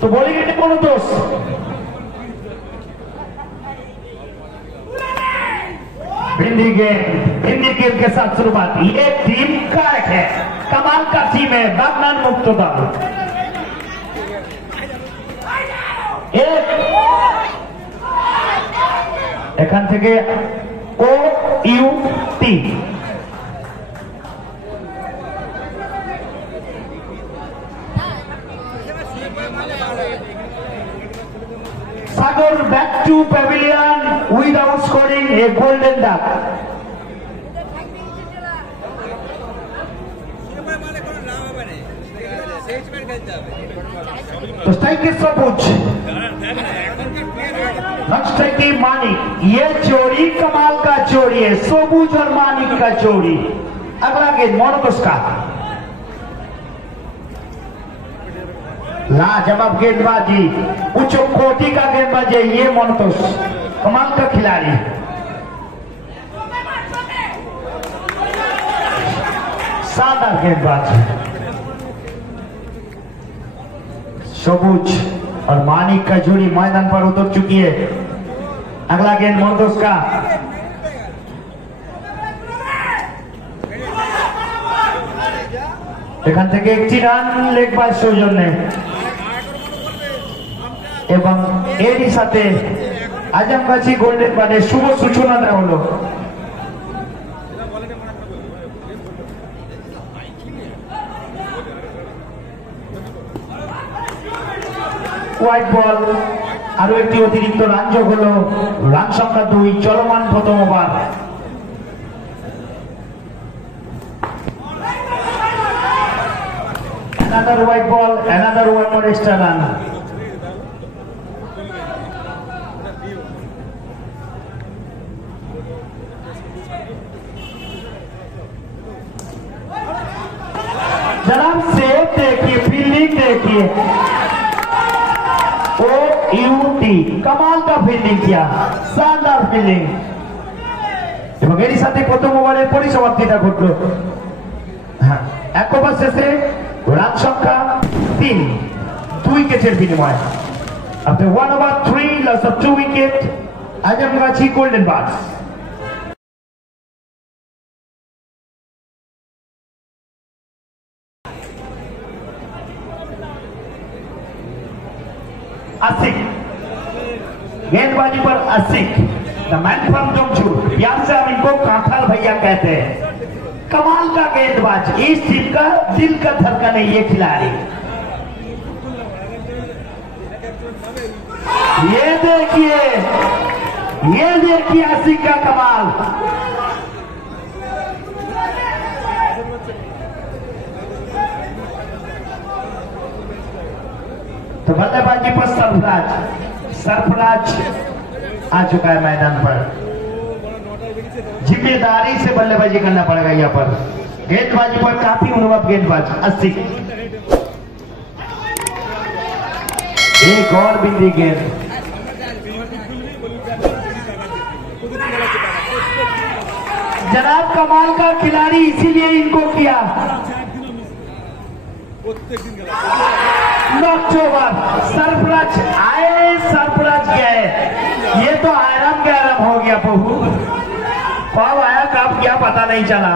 तो बोलेंगे कि कौन दोस्त हिंदी गेम के साथ शुरुआत। ये टीम का है, कमाल का टीम है बागनान मुक्त दल। এখান থেকে OUT Sagar back to pavilion without scoring a golden duck. तो स्ट्राइक के सबूत की मानिक, ये चोरी कमाल का चोरी है, सबूज और मानिक का चोरी। अगला गेंद मोरतोस का लाजवाब गेंदबाजी, उच्च कोटि का गेंदबाजी है ये मोरतोस, कमाल का खिलाड़ी। शानदार गेंदबाजी। सबूज और मानिक का जोड़ी मैदान पर उतर चुकी है। अगला गेंद मोरतोस का এখান থেকে একটি রান লেগ বাই সৌজন্যে এবং এরই সাথে আজমগাছি গোল্ডেন বারের শুভ সূচনা দেওয়া হলো। হোয়াইট বল, আরো একটি অতিরিক্ত রান যোগ হলো। রান সংখ্যা 2, চলমান প্রথম over. Another white ball, another one more extra run. जनाब सेव देखिए, फील्डिंग देखिए, OUT कमाल का फील्डिंग किया, शानदार फील्डिंग। এবং এরই সাথে প্রথম ওভারের পরিসমাপ্তিটা ঘটল। হ্যাঁ, এক ওভার শেষে রান সংখ্যা 3, 2 উইকেটের বিনিময়ে। After 1 over 3 loss of 2 wicket, Azamgachhi golden birds. Asik गेंदबाजी पर आसिक, द मैन फ्रॉम जमशेदपुर, प्यार से हम इनको कांठाल भैया कहते हैं। कमाल का गेंदबाज, इस टीम का दिल का धड़कन है ये खिलाड़ी। ये देखिए आसिक का कमाल। तो बल्लेबाजी पर सरफराज आ चुका है मैदान पर। जिम्मेदारी से बल्लेबाजी करना पड़ेगा यहाँ पर। गेंदबाजी पर काफी अनुभव गेंदबाज आसिक। एक और बिंदी गेंद, जनाब कमाल का खिलाड़ी, इसीलिए इनको किया। सरफराज आए, सरफराज गए, ये तो आराम के आराम हो गया प्रभु। कब आया कब क्या पता नहीं चला।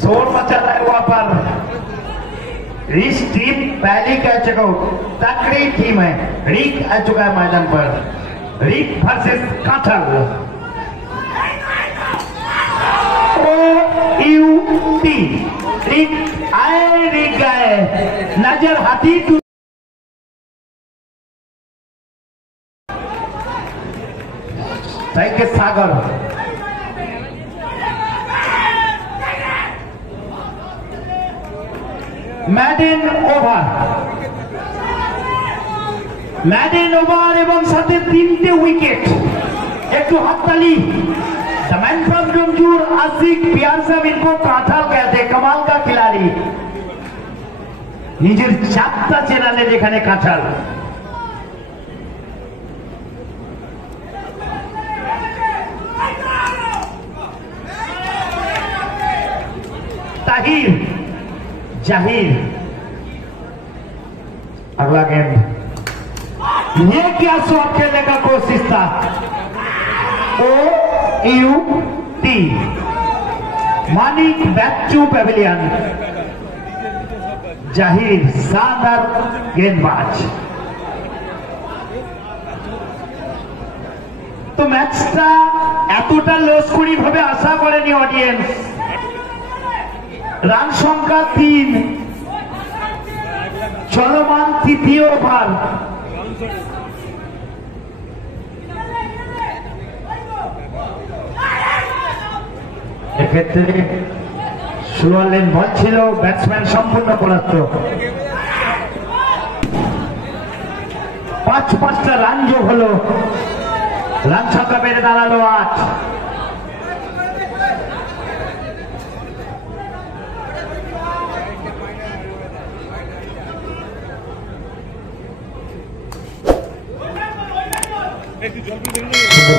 शोर मचा रहा है वहां पर। इस टीम पहली कह चुका हूं, तकड़ी टीम है। रिक आ चुका है मैदान पर। रिक वर्सेस कांठल। OUT रिक आए, रिक गए, नजर हटी टू के सागर। मैडेन ओভার এবং সাথে 3টে উইকেট। একটু হাততালি। द मैन फ्रॉम जमशेदपुर आसिक, प्यार से हम इनको कांठाल कहते हैं, कमाल का खिलाड़ी। নিজের চাপটা চেনালে যেখানে কাঁঠাল। ताहिर, जाहिर अगला गेंद, ये क्या शॉट खेलने का कोशिश था। OUT Manik back to pavilion. Zahir শানদার গেंदबाज। তো ম্যাচটা এতটা লস্করি ভাবে আশা করেনি অডিয়েন্স। রান সংখ্যা 3, চলমান তৃতীয় ওভার। এক্ষেত্রে স্লোয়ার লেন বল ছিল, ব্যাটসম্যান সম্পূর্ণ পরাস্ত। 5-5টা রান যোগ হলো, রান সংখ্যা বেড়ে দাঁড়ালো 8।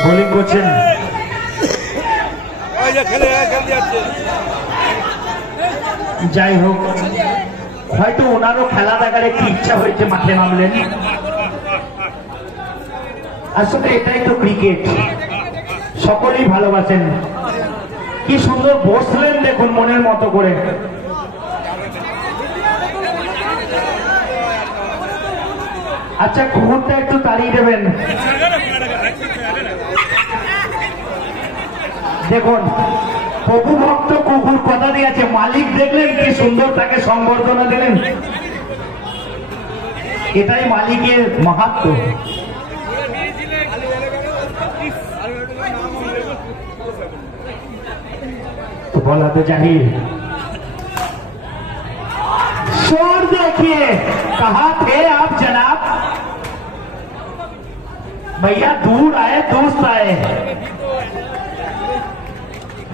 বোলিং করছেন যাই হোক, হয়তো ওনারও খেলা দেখার একটু ইচ্ছা হয়েছে, মাঠে নামলেন। আসলে এটাই তো ক্রিকেট, সকলেই ভালোবাসেন। কি সুন্দর বসলেন দেখুন মনের মতো করে। আচ্ছা, কুকুরটা একটু তাড়িয়ে দেবেন। দেখুন, প্রভু ভক্ত কুকুর কথা দিয়েছে, মালিক দেখলেন কি সুন্দর তাকে সংবর্ধনা দিলেন। এটাই মালিকের মাহাত্ম্য। तो बोला तो जाहिर, शोर देखिए, कहा थे आप जनाब। भैया दूर आए, दोस्त आए।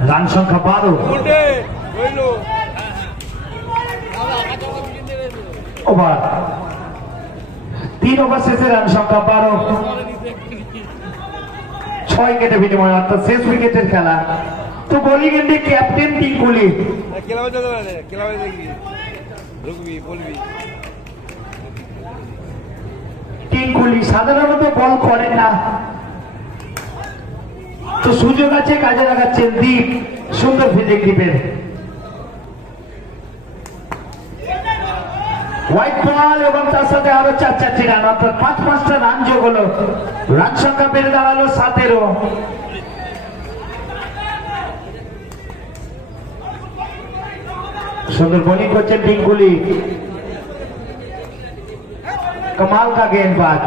রান সংখ্যা 12। ওভার 3 ওভার শেষে রান সংখ্যা 12। 6 উইকেটে বিনিময়, অর্থাৎ শেষ উইকেটের খেলা। তো বোলিং এন্ডে ক্যাপ্টেন টিঙ্কুলি। টিঙ্কুলি সাধারণত বল করেন না, তো সুযোগ আছে, কাজে লাগাচ্ছেন দীপ। সুন্দর ফিল্ডিং দীপের। হোয়াইট বল এবং তার সাথে আরো 4-4টি রান, অর্থাৎ 5-5টা রান যোগ হলো। রান সংখ্যা বেড়ে দাঁড়ালো 17। সুন্দর বোলিং করছেন টিঙ্কুলি, कमाल का गेंदबाज।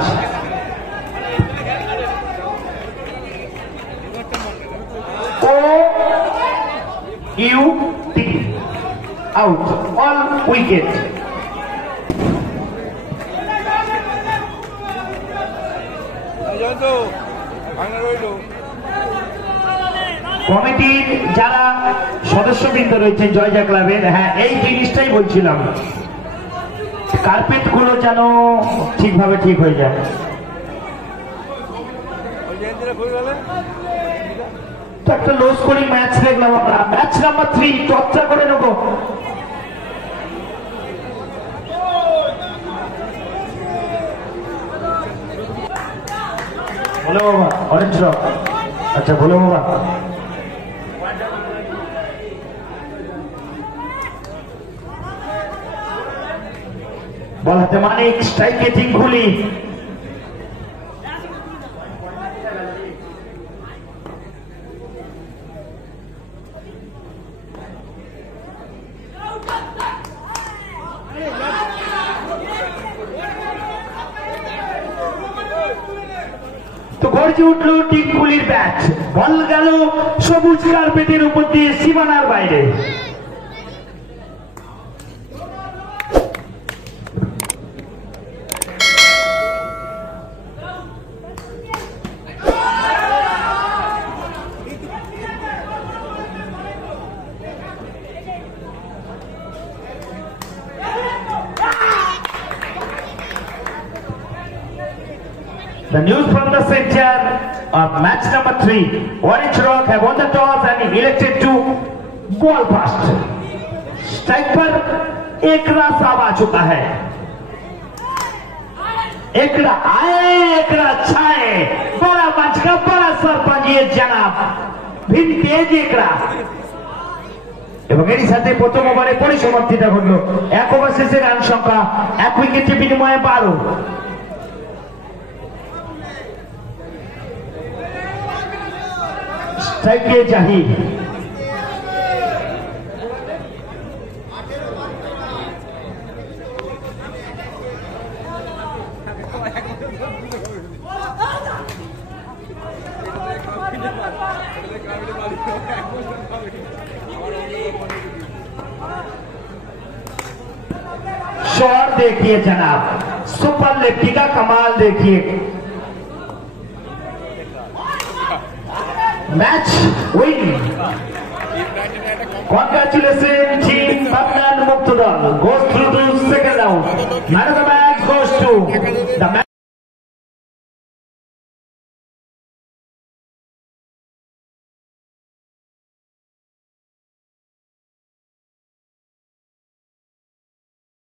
OUT out, all wicket. কমিটির যারা সদস্যবৃন্দ রয়েছে জয়জা ক্লাবের, হ্যাঁ এই জিনিসটাই বলছিলাম, কার্পেট গুলো যেন ঠিকভাবে ঠিক হয়ে যায়। তো একটা লো স্কোরিং ম্যাচ দেখলাম আমরা। ম্যাচ নাম্বার 3 চর্চা করে নেব। বলো বাবা, অরেঞ্জ রক। আচ্ছা বলো বাবা। বল হাতে মানিক, স্ট্রাইকে টিঙ্কুলি। তো গর্জে উঠল টিঙ্কুলির ব্যাট, বল গেল সবুজ কার্পেটের উপর দিয়ে সীমানার বাইরে। The news from the center of match number 3. Orange Rock have won the toss and elected to ball first. Strike पर एक रन आ चुका है। एकड़ा आए एकड़ा छाए बड़ा मंच का बड़ा सरपंच ये जनाब ভিনটেজ एकड़ा এবং এরই সাথে প্রথম ওভারে পরিসমাপ্তিটা ঘটলো। এক ওভার শেষে রান সংখ্যা 1 উইকেটে বিনিময়ে 12। স্ট্রাইকে জাহিদ शॉट देखिए जनाब, सुपर लेफ्टी का कमाल देखिए। Match win. Congratulations team Batman Muktadal goes through to second round. Man of the match goes to the